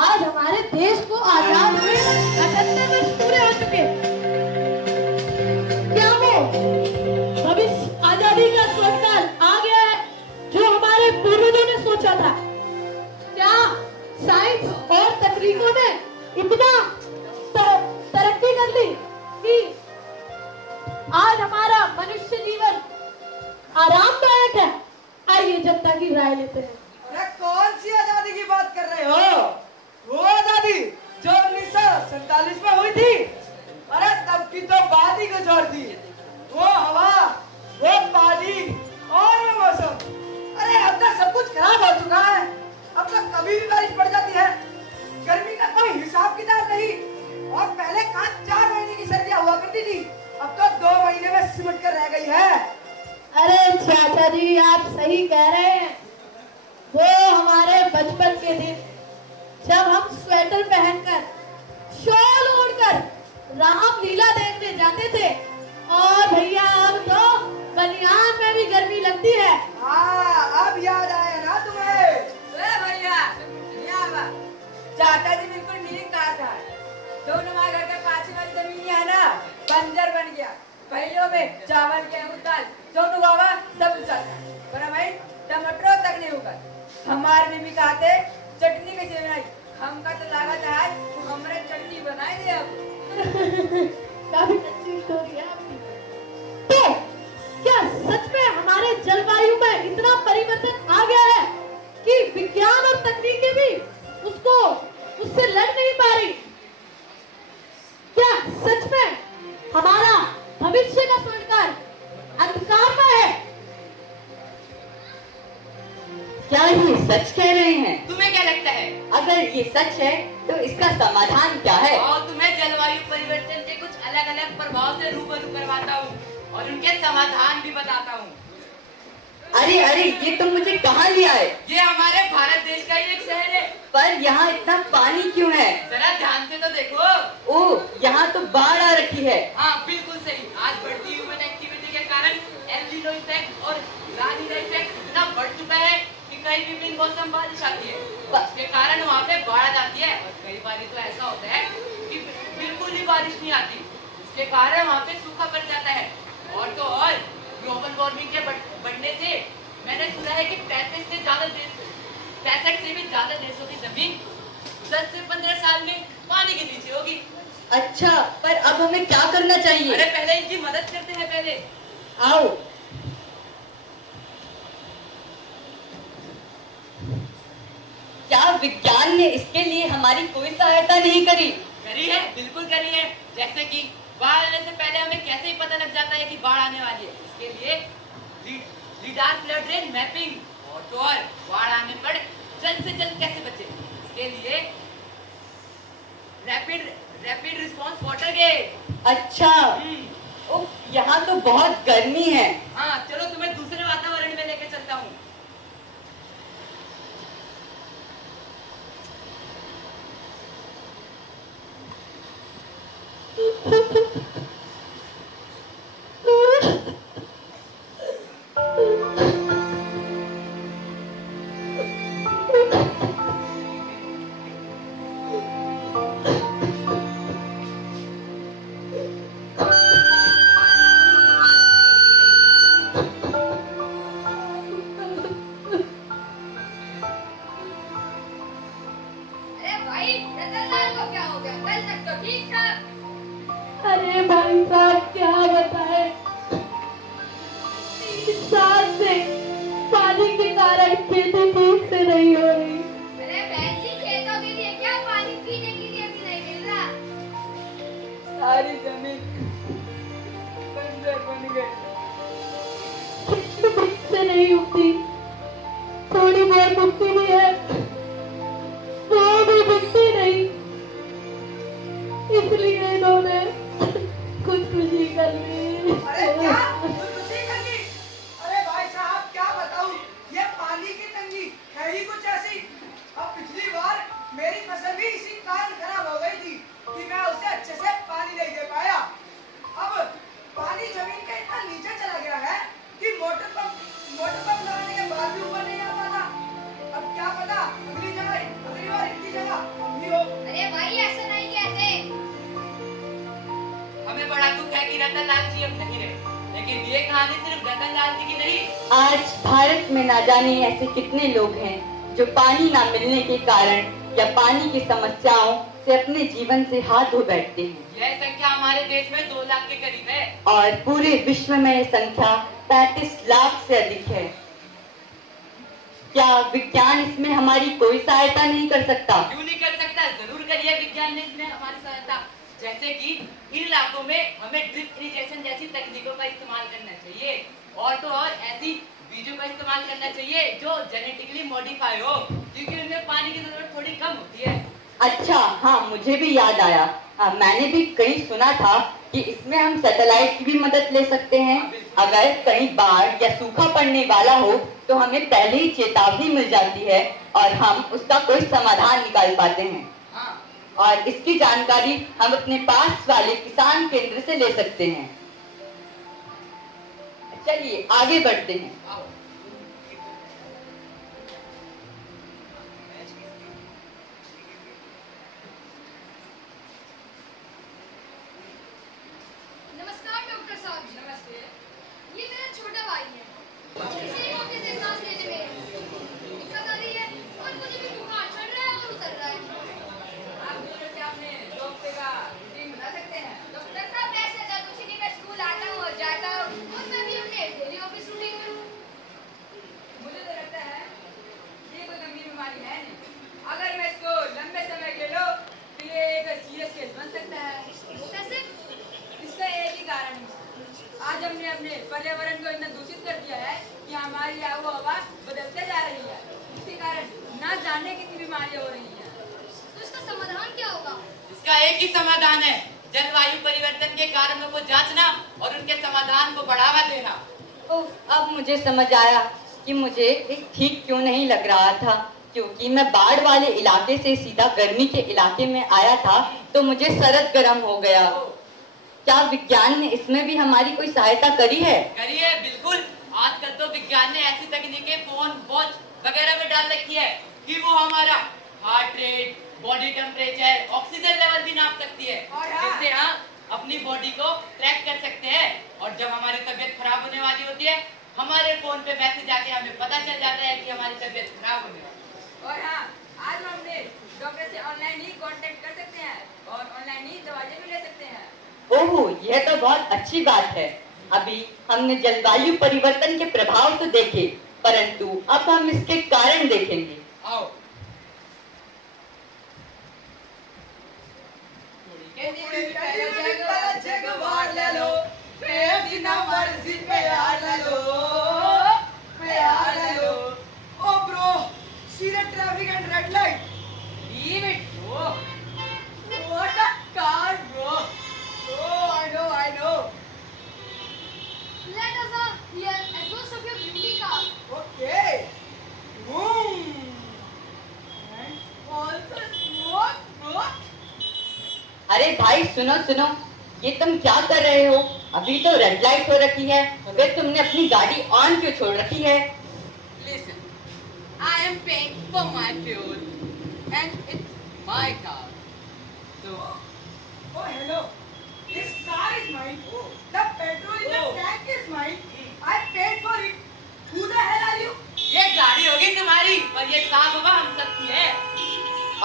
आज हमारे देश को आजाद हुए 78 वर्ष पूरे हो चुके। क्या वो भविष्य आजादी का स्वर्णकाल आ गया है जो हमारे पूर्वजों ने सोचा था? क्या साइंस और तकनीकों ने इतना तरक्की कर ली कि आज हमारा मनुष्य जीवन आरामदायक है? आइए जनता की राय लेते हैं। अरे कौन सी आजादी की बात कर रहे हो? वो आजादी जो 1947 में हुई थी, अरे तब की तो बात ही कुछ और थी। वो हवा, वो पानी और वो मौसम, अरे अब तक सब कुछ खराब हो चुका है। अब तो कभी भी बारिश पड़ जाती है, गर्मी का कोई हिसाब किताब नहीं। और पहले कहाँ 4 महीने की सर्दियाँ हुआ करती थी, अब तो 2 महीने में सिमट कर रह गई है। अरे चाचा जी, आप सही कह रहे हैं। वो हमारे बचपन के दिन जब हम स्वेटर पहनकर, शॉल ओढ़कर रामलीला देखने जाते थे, और भैया अब तो बनियान में भी गर्मी लगती है। हाँ, अब याद आया ना तुम्हें? भैया चाचा जी बिल्कुल ठीक कहा था। दोनों हमारे घर के पास वाली जमीन है ना, बंजर बन गया। पहले में चावल, गेहूं, दाल दोनों बाबा सब चलता है, पर हमारी टमाटर तक नहीं होगा। हमारे भी कहते चटनी कैसे बनाई, हमका तो लागत है तो हमने चटनी बनाई दे। अब काफी अच्छी स्टोरी है आपकी। तो क्या सच में हमारे जलवायु में इतना परिवर्तन आ गया है कि विज्ञान और तकनीकी भी उससे लड़ नहीं पा रही? क्या सच में हमारा भविष्य का स्वर्णकाल अंधकार में है? क्या ये सच कह रहे हैं? तुम्हें क्या लगता है? अगर ये सच है तो इसका समाधान क्या है? और तुम्हें जलवायु परिवर्तन के कुछ अलग अलग प्रभाव से रूबरू करवाता हूँ और उनके समाधान भी बताता हूँ। अरे अरे, ये तुम मुझे कहाँ ले आए? ये हमारे भारत देश का ही एक शहर है। पर यहाँ इतना पानी क्यों है? जरा ध्यान से तो देखो। ओह, यहाँ तो बाढ़ आ रखी है। हाँ बिल्कुल सही। आज बढ़ती ह्यूमन एक्टिविटी के कारण एल नीनो इफेक्ट और ला नीना इफेक्ट इतना बढ़ चुका है कि कहीं भी बिन मौसम बारिश आती है, इसके कारण वहाँ पे बाढ़ आ जाती है। और कई बार तो ऐसा होता है कि बिल्कुल ही बारिश नहीं आती, इसके कारण वहाँ पे सूखा पड़ जाता है। और तो और ग्लोबल वार्मिंग के बढ़ने से मैंने सुना है कि 65 से भी ज्यादा देशों की जमीन 10 से 15 साल में पानी के नीचे होगी। अच्छा, पर अब हमें क्या करना चाहिए? अरे पहले इनकी मदद करते हैं। पहले आओ। क्या विज्ञान ने इसके लिए हमारी कोई सहायता नहीं करी? करी है, बिल्कुल करी है। जैसे कि बाढ़ आने से पहले हमें कैसे ही पता लग जाता है कि बाढ़ आने वाली है, इसके लिए लिडार फ्लड रेंज मैपिंग, और तो और बाढ़ आने पर जल्द से जल्द कैसे बचे, इसके लिए रैपिड रिस्पांस वाटर गेट। अच्छा, यहाँ तो बहुत गर्मी है। हाँ चलो तुम्हें दूसरे वातावरण में लेके चलता हूँ। अरे भाई साहब, क्या बताए, 3 साल से पानी के कारण खेती ठीक से नहीं हो रही। अरे बहन जी, खेतों के लिए क्या, पानी पीने के लिए भी नहीं मिल रहा। सारी जमीन बंजर बन गई। खेती ठीक से नहीं उगती, थोड़ी बहुत उगती भी है वो भी बिकती नहीं, इसलिए इन्होंने खुदकुशी कर ली। अरे क्या खुदकुशी कर ली? अरे भाई साहब, क्या बताऊं, ये पानी की तंगी है ही कुछ ऐसी। अब पिछली बार मेरी फसल भी इसी कारण खराब हो गई थी कि मैं उसे अच्छे से पानी नहीं दे पाया। अब पानी जमीन के इतना नीचे चला गया है कि मोटर पंप लगाने के बाद भी ऊपर नहीं आ पाता। अब क्या पता रतनलाल जी अब नहीं रहे, लेकिन ये कहानी सिर्फ रतनलाल जी की नहीं। आज भारत में ना जाने ऐसे कितने लोग हैं जो पानी ना मिलने के कारण या पानी की समस्याओं से अपने जीवन से हाथ धो बैठते हैं। यह संख्या हमारे देश में 2 लाख के करीब है और पूरे विश्व में ये संख्या 35 लाख से अधिक है। क्या विज्ञान इसमें हमारी कोई सहायता नहीं कर सकता? क्यों नहीं कर सकता, जरूर करिए विज्ञान ने इसमें हमारी सहायता। जैसे कि इन इलाकों में हमें ड्रिप इरिगेशन जैसी तकनीकों का इस्तेमाल करना चाहिए, और तो और ऐसी बीजों का इस्तेमाल करना चाहिए जो जेनेटिकली मॉडिफाई हो, क्योंकि उनमें पानी की जरूरत थोड़ी कम होती है। अच्छा, हाँ, मुझे भी याद आया। मैंने भी कहीं सुना था कि इसमें हम सैटेलाइट की भी मदद ले सकते हैं। अगर कहीं बाढ़ या सूखा पड़ने वाला हो तो हमें पहले ही चेतावनी मिल जाती है और हम उसका कोई समाधान निकाल पाते हैं। हाँ। और इसकी जानकारी हम अपने पास वाले किसान केंद्र से ले सकते हैं। चलिए आगे बढ़ते हैं। आओ। नमस्कार डॉक्टर साहब जी। नमस्ते। ये मेरा छोटा भाई है। इसे एक हफ्ते से सांस लेने में दिक्कत आ रही है और मुझे भी बुखार चढ़ रहा है और उतर रहा है। आप दोनों से अपने डॉक्टर का रूटीन बता सकते हैं? डॉक्टर साहब वैसे तो कुछ नहीं, मैं स्कूल आता हूँ और जाता हूँ और मैं भी अपने डेली ऑफिस रूटीन में हूँ। मुझे तो लगता है ये कोई गंभीर बीमारी है नहीं। अगर मैं इसको लंबे समय के लो तो ये एक सीरियस केस बन सकता है। कैसे? इसका एक ही कारण है, आज हमने अपने पर्यावरण को इतना दूषित कर दिया है कि हमारी आबोहवा बदलते जा रही है। इसके कारण ना जाने कितनी बीमारियां हो रही हैं। तो इसका समाधान क्या होगा? इसका एक ही समाधान है, जलवायु परिवर्तन के कारणों को जांचना और उनके समाधान को बढ़ावा देना। अब मुझे समझ आया कि मुझे ठीक क्यों नहीं लग रहा था, क्योंकि मैं बाढ़ वाले इलाके से सीधा गर्मी के इलाके में आया था तो मुझे सरद गर्म हो गया। क्या विज्ञान ने इसमें भी हमारी कोई सहायता करी है? करिए, बिल्कुल। आजकल तो विज्ञान ने ऐसी तकनीकें फोन, वॉच वगैरह में डाल रखी है कि वो हमारा heart rate, body temperature, oxygen level भी नाप सकती है, जिससे हम अपनी बॉडी को ट्रैक कर सकते हैं। और जब हमारी तबीयत खराब होने वाली होती है, हमारे फोन पे मैसेज आके हमें पता चल जाता है कि हमारी तबीयत खराब होने वाली है। और हाँ, आज हम अपने डॉक्टर से ऑनलाइन ही कांटेक्ट कर सकते हैं और ऑनलाइन ही दवाइयाँ भी ले सकते हैं। ओह, यह तो बहुत अच्छी बात है। अभी हमने जलवायु परिवर्तन के प्रभाव तो देखे, परंतु अब हम इसके कारण देखेंगे। आओ। Traffic and red light. Leave it, bro. What a car, bro. Oh, I know. Let us hear exhaust of your beauty car. Okay. Boom. And also smoke, bro. अरे भाई सुनो सुनो, ये तुम क्या कर रहे हो? अभी तो रेड लाइट हो रखी है, फिर तुमने अपनी गाड़ी ऑन क्यों छोड़ रखी है? Listen, I am paying for my fuel, and it's my car. So, Oh, hello. This car is mine. The petrol in the tank is mine. I paid for it. Who the hell are you? ये गाड़ी होगी तुम्हारी, पर ये साफ हवा हम सबकी है।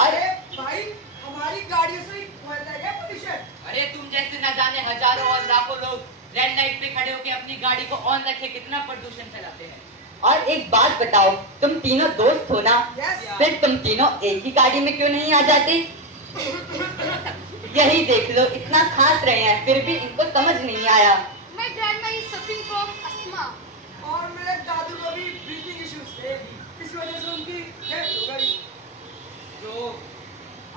अरे भाई, हमारी गाड़ियों से ही होता है क्या पोल्यूशन? अरे तुम जैसे न जाने हजारों और लाखों लोग रेड लाइट पे खड़े होकर अपनी गाड़ी को ऑन रखे कितना प्रदूषण फैलाते हैं। और एक बात बताओ, तुम तीनों दोस्त हो ना? Yes. फिर तुम तीनों एक ही गाड़ी में क्यों नहीं आ जाते? यही देख लो, इतना खास रहे हैं फिर भी इनको समझ नहीं आया। My grandma is suffering from asthma. और मेरे दादू को भी ब्रीथिंग इश्यूज थे, इस वजह से उनकी डेथ हो गई। Bro,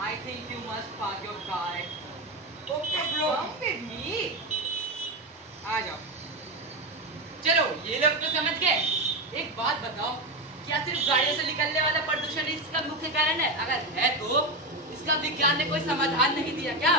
I think you must park your car. Okay, bro. Come with me. आ जाओ। चलो, ये लोग तो समझ गए। एक बात बताओ, क्या सिर्फ गाड़ियों से निकलने वाला प्रदूषण इसका मुख्य कारण है? अगर है तो इसका विज्ञान ने कोई समाधान नहीं दिया क्या?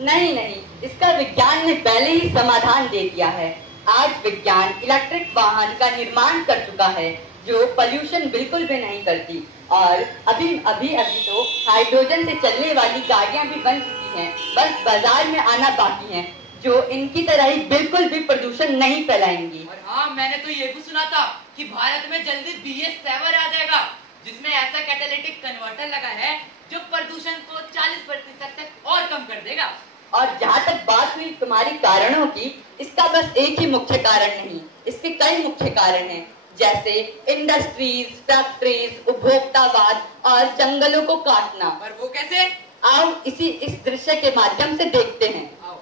नहीं नहीं, इसका विज्ञान ने पहले ही समाधान दे दिया है। आज विज्ञान इलेक्ट्रिक वाहन का निर्माण कर चुका है जो पोल्यूशन बिल्कुल भी नहीं करती, और अभी तो हाइड्रोजन से चलने वाली गाड़ियां भी बन चुकी हैं, बस बाजार में आना बाकी है। जो इनकी तरह ही बिल्कुल भी प्रदूषण नहीं फैलाएंगी। और हाँ, मैंने तो ये भी सुना था कि भारत में जल्दी BS7 आ जाएगा, जिसमें ऐसा कैटालिटिक कन्वर्टर लगा है जो प्रदूषण को 40% तक और कम कर देगा। और जहाँ तक बात हुई तुम्हारी कारणों की, इसका बस एक ही मुख्य कारण नहीं, इसके कई मुख्य कारण हैं, जैसे इंडस्ट्रीज, फैक्ट्रीज, उपभोक्तावाद और जंगलों को काटना। और वो कैसे? आओ इस दृश्य के माध्यम से देखते हैं। आओ।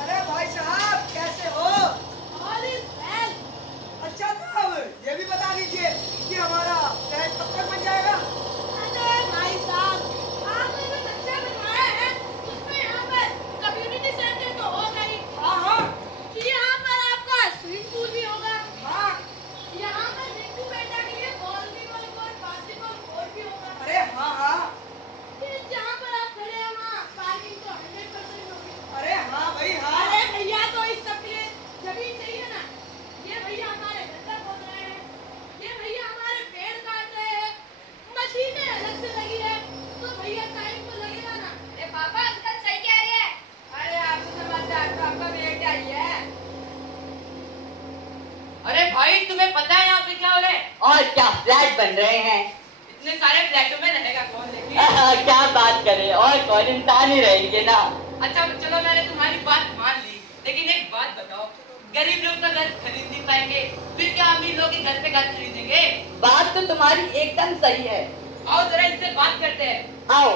अरे भाई साहब कैसे हो? All is well. अच्छा साहब ये भी बता दीजिए कि हमारा फ्लैट कब तक बन जाएगा? अरे भाई साहब, आपने जो कच्चा बनवाया है, उसमें यहाँ पर कम्युनिटी सेंटर तो होगा ही। हाँ हाँ यहाँ पर आपका स्विमिंग पूल भी होगा। हाँ। यहाँ पर रिंकू बेटा के लिए वॉलीबॉल कोर्ट, बास्केटबॉल कोर्ट भी होगा। अरे हाँ हाँ। फिर जहाँ पर आप खड़े हैं वहाँ पार्किंग तो 100% होगी। अरे हाँ भाई हाँ। अरे भैया, तो इस सब के लिए जमीन चाहिए ना। ये भैया हमारे गड्ढा खोद रहे हैं, ये भैया हमारे पेड़ काट रहे हैं, मशीनें अलग से लगी है, तो भैया टाइम तो लगेगा ना। अरे पापा अंकल सही कह रहे हैं। अरे आपको समाचार तो आपका बेटा ही है। अरे भाई, तुम्हें पता है यहाँ पे क्या हो रहा है? और क्या फ्लैट बन रहे हैं। इतने सारे फ्लैटों में रहेगा कौन? लेकिन क्या बात करें, और कौन, इंसान ही रहेंगे ना। अच्छा चलो, मैंने तुम्हारी बात मान ली, लेकिन एक बात बताओ, गरीब लोग तो घर खरीद नहीं पाएंगे, फिर क्या अमीर लोग ही घर पे घर खरीदेंगे? बात तो तुम्हारी एकदम सही है। आओ जरा इनसे बात करते हैं। आओ।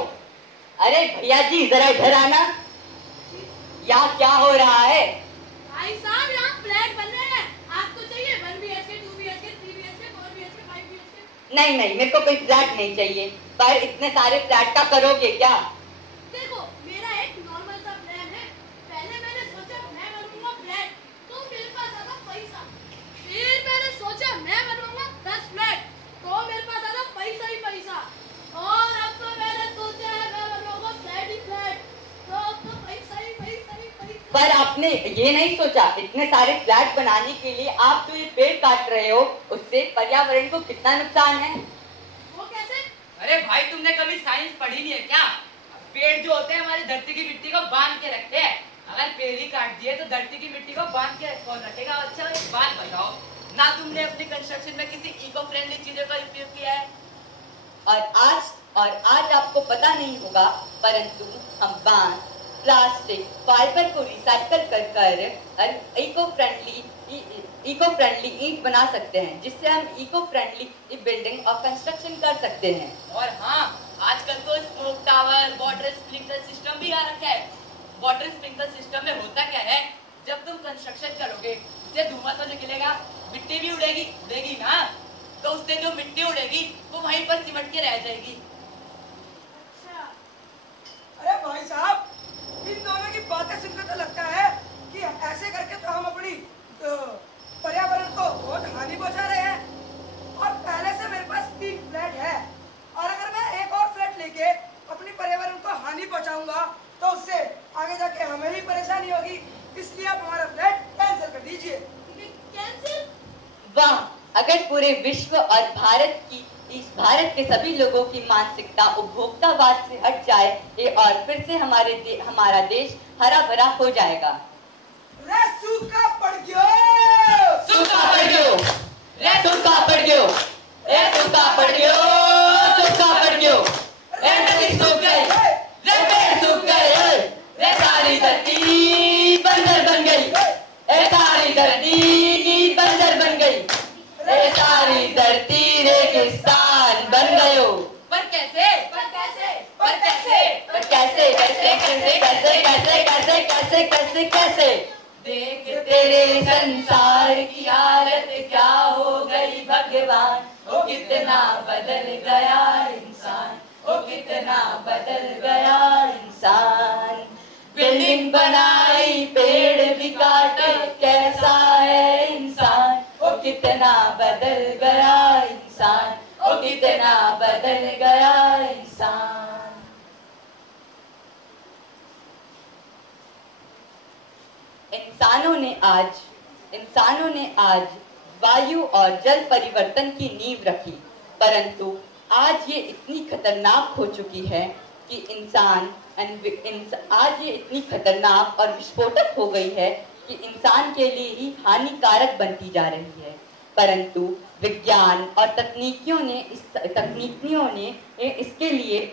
अरे भैया जी जरा इधर आना, यहाँ क्या हो रहा है? भाई साहब, यहाँ फ्लैट बन रहे हैं। आपको चाहिए 1 BHK, 2 BHK, 3 BHK, 4 BHK, 5 BHK? नहीं नहीं, मेरे को कोई फ्लैट नहीं चाहिए, पर इतने सारे फ्लैट का करोगे क्या? देखो, मेरा एक नॉर्मल सा प्लान है। पहले मैंने सोचा मैं बनूंगा फ्लैट, तो मेरे पास आधा पैसा। फिर मैंने सोचा मैं बनूंगा 10 फ्लैट, तो मेरे पास आधा पैसा ही पैसा। और अब तो मैंने सोचा है मैं बनूंगा फ्लैट ही फ्लैट, तो अब तो पैसा ही पैसा ही पैसा। पर आपने ये नहीं सोचा, इतने सारे फ्लैट बनाने के लिए आप जो ये पेड़ काट रहे हो, उससे पर्यावरण को कितना नुकसान है? वो कैसे? अरे भाई, तुमने कभी साइंस पढ़ी नहीं है क्या? पेड़ जो होते हैं हमारी धरती की मिट्टी को बांध के रखते हैं। अगर पेड़ ही काट दिए तो धरती की मिट्टी को बांध के कौन रखेगा? अच्छा एक बात बताओ, ना तुमने अपने कंस्ट्रक्शन में किसी इको फ्रेंडली चीजों का उपयोग किया है? और आज आपको पता नहीं होगा, परंतु हम बांस, प्लास्टिक, फाइबर को रिसाइकल कर इको फ्रेंडली ईंट बना सकते हैं, जिससे हम इको फ्रेंडली बिल्डिंग और कंस्ट्रक्शन कर सकते हैं। और हाँ, आजकल तो smoke tower, water sprinkler system भी आ रखा है। वाटर स्प्रिंकलर सिस्टम में होता क्या है, जब तुम कंस्ट्रक्शन करोगे, इससे धुआं तो निकलेगा, मिट्टी भी उड़ेगी ना, तो उससे जो मिट्टी उड़ेगी वो वहीं पर सिमट के रह जाएगी। अच्छा, अरे भाई साहब, इन दोनों की बातें सुनकर तो लगता है कि ऐसे करके तो हम अपनी पर्यावरण को बहुत हानि पहुंचा रहे हैं। और पहले से मेरे पास 3 फ्लैट है, और अगर मैं एक और फ्लैट लेके अपनी पर्यावरण को हानि पहुंचाऊंगा तो उससे आगे जाके हमें ही परेशानी होगी। इसलिए आप हमारा फ्लैट कैंसिल कर दीजिए। कैंसिल? वाह, अगर पूरे विश्व और भारत के सभी लोगों की मानसिकता उपभोक्तावाद से हट जाए और फिर से हमारा देश हरा भरा हो जाएगा। रे सूखा पड़ गयो, सूखा पड़ गयो, रे सूखा पड़ गयो, रे सूखा पड़ गयो, सूखा पड़ गयो, रे नदी सूख गई, रे पेड़ सूख गए, रे सारी धरती बंजर बन गई, रे सारी धरती बंजर बन गई, रे सारी धरती रेगिस्तान बन गयो। पर कैसे? पर कैसे? पर कैसे? पर कैसे कैसे कैसे कैसे कैसे कैसे कैसे कैसे कैसे? देख तेरे संसार की हालत क्या हो गई भगवान, ओ कितना बदल गया इंसान, ओ कितना बदल गया इंसान। बिल्डिंग बनाई, पेड़ भी काटे, कैसा है इंसान, ओ कितना बदल गया इंसान, ओ कितना बदल गया इंसान। इंसानों ने आज वायु और जल परिवर्तन की नींव रखी, परंतु आज ये इतनी खतरनाक हो चुकी है कि आज ये इतनी खतरनाक और विस्फोटक हो गई है कि इंसान के लिए ही हानिकारक बनती जा रही है। परंतु विज्ञान और तकनीकियों ने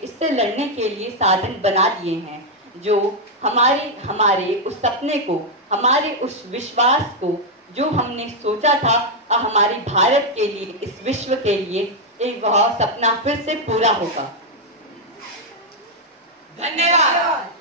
इससे लड़ने के लिए साधन बना दिए हैं, जो हमारे उस सपने को, हमारे उस विश्वास को जो हमने सोचा था हमारे भारत के लिए, इस विश्व के लिए, वह सपना फिर से पूरा होगा। धन्यवाद।